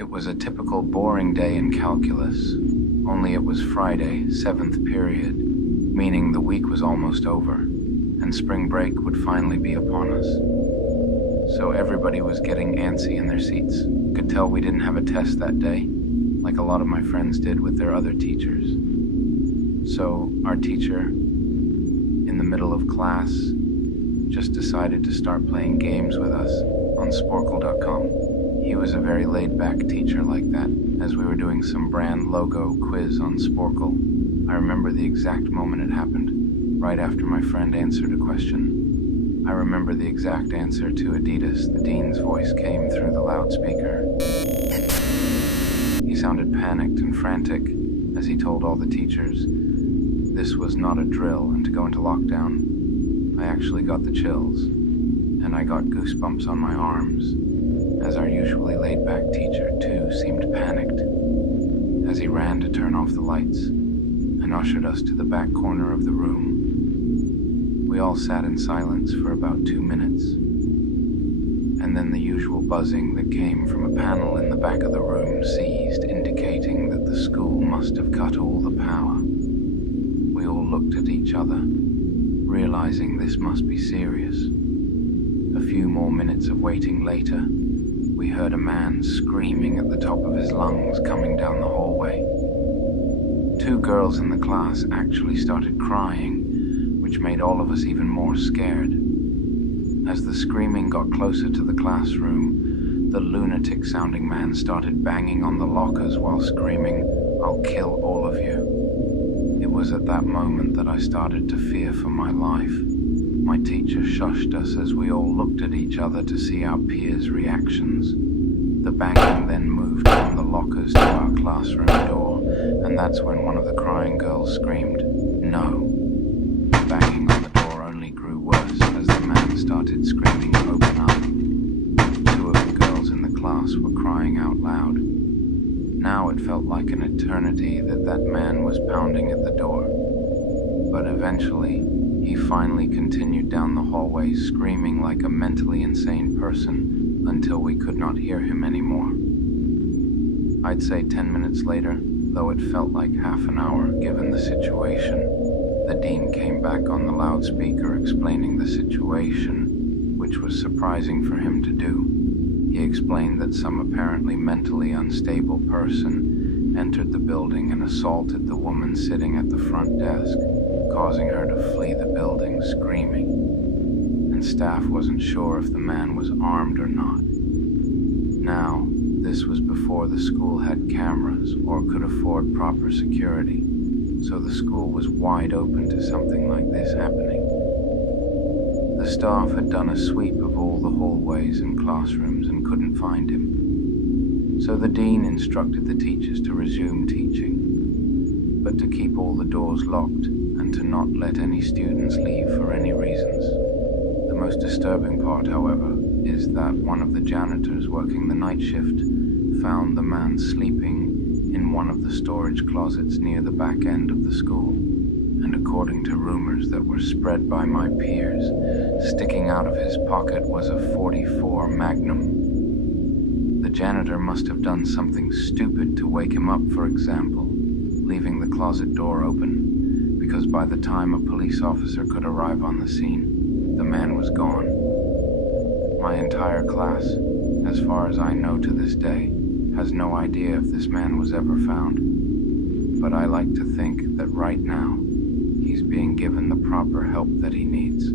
It was a typical boring day in calculus, only it was Friday, 7th period, meaning the week was almost over, and spring break would finally be upon us. So everybody was getting antsy in their seats. Could tell we didn't have a test that day, like a lot of my friends did with their other teachers. So our teacher, in the middle of class, just decided to start playing games with us on Sporkle.com. He was a very laid-back teacher like that, as we were doing some brand logo quiz on Sporkle. I remember the exact moment it happened, right after my friend answered a question. I remember the exact answer to Adidas. The dean's voice came through the loudspeaker. He sounded panicked and frantic as he told all the teachers this was not a drill and to go into lockdown. I actually got the chills, and I got goosebumps on my arms, as our usually laid-back teacher, too, seemed panicked, as he ran to turn off the lights and ushered us to the back corner of the room. We all sat in silence for about 2 minutes, and then the usual buzzing that came from a panel in the back of the room ceased, indicating that the school must have cut all the power. We all looked at each other, realizing this must be serious. A few more minutes of waiting later, we heard a man screaming at the top of his lungs coming down the hallway. 2 girls in the class actually started crying, which made all of us even more scared. As the screaming got closer to the classroom, the lunatic-sounding man started banging on the lockers while screaming, "I'll kill all of you." It was at that moment that I started to fear for my life. My teacher shushed us as we all looked at each other to see our peers' reactions. The banging then moved from the lockers to our classroom door, and that's when one of the crying girls screamed, "No." The banging on the door only grew worse as the man started screaming, "Open up." 2 of the girls in the class were crying out loud. Now it felt like an eternity that man was pounding at the door. But eventually, he finally continued down the hallway screaming like a mentally insane person until we could not hear him anymore. I'd say 10 minutes later, though it felt like half an hour given the situation, the dean came back on the loudspeaker explaining the situation, which was surprising for him to do. He explained that some apparently mentally unstable person entered the building and assaulted the woman sitting at the front desk, causing her to flee the building screaming, and staff wasn't sure if the man was armed or not. Now, this was before the school had cameras or could afford proper security, so the school was wide open to something like this happening. The staff had done a sweep of all the hallways and classrooms and couldn't find him. So the dean instructed the teachers to resume teaching, but to keep all the doors locked and to not let any students leave for any reasons. The most disturbing part, however, is that one of the janitors working the night shift found the man sleeping in one of the storage closets near the back end of the school. And according to rumors that were spread by my peers, sticking out of his pocket was a .44 Magnum. The janitor must have done something stupid to wake him up, for example, leaving the closet door open, because by the time a police officer could arrive on the scene, the man was gone. My entire class, as far as I know to this day, has no idea if this man was ever found. But I like to think that right now, he's being given the proper help that he needs.